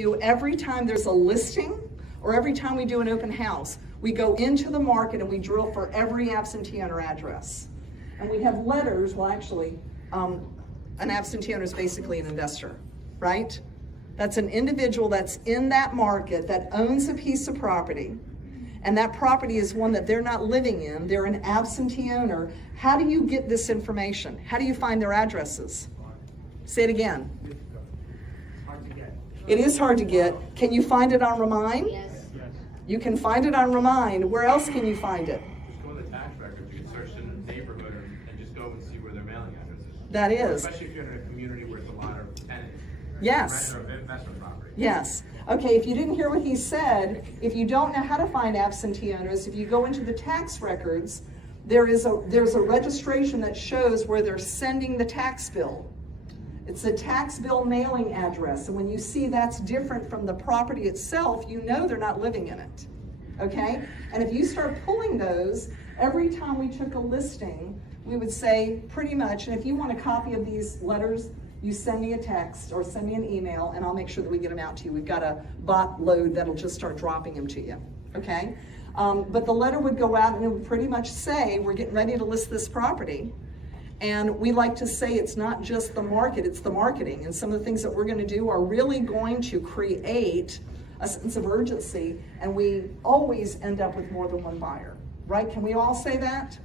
do every time there's a listing or every time we do an open house. We go into the market and we drill for every absentee owner address. And we have letters, well actually, an absentee owner is basically an investor, right? That's an individual that's in that market that owns a piece of property, and that property is one that they're not living in, they're an absentee owner. How do you get this information? How do you find their addresses? Say it again. Hard to get. It is hard to get. Can you find it on Remind? Yes. You can find it on Remind. Where else can you find it? Just go to the tax records. You can search in the neighborhood and just go and see where their mailing address is. That is. Especially if you're in a community where it's a lot of tenants. Yes. Rent or investment property. Yes. Okay, if you didn't hear what he said, if you don't know how to find absentee owners, if you go into the tax records, there's a registration that shows where they're sending the tax bill. It's a tax bill mailing address, and when you see that's different from the property itself, you know they're not living in it, okay? And if you start pulling those, every time we took a listing, we would say pretty much, and if you want a copy of these letters, you send me a text or send me an email and I'll make sure that we get them out to you. We've got a bot load that'll just start dropping them to you, okay? But the letter would go out and it would pretty much say, we're getting ready to list this property. And we like to say it's not just the market, it's the marketing. And some of the things that we're gonna do are really going to create a sense of urgency, and we always end up with more than one buyer, right? Can we all say that?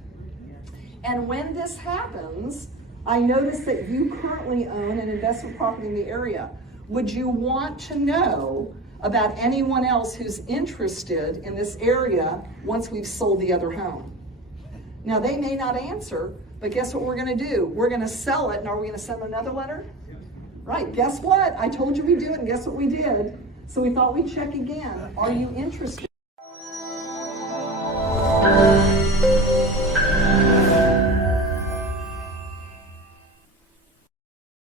And when this happens, I notice that you currently own an investment property in the area. Would you want to know about anyone else who's interested in this area once we've sold the other home? Now, they may not answer, but guess what we're gonna do? We're gonna sell it, and are we gonna send another letter? Right, guess what? I told you we'd do it, and guess what we did? So we thought we'd check again. Are you interested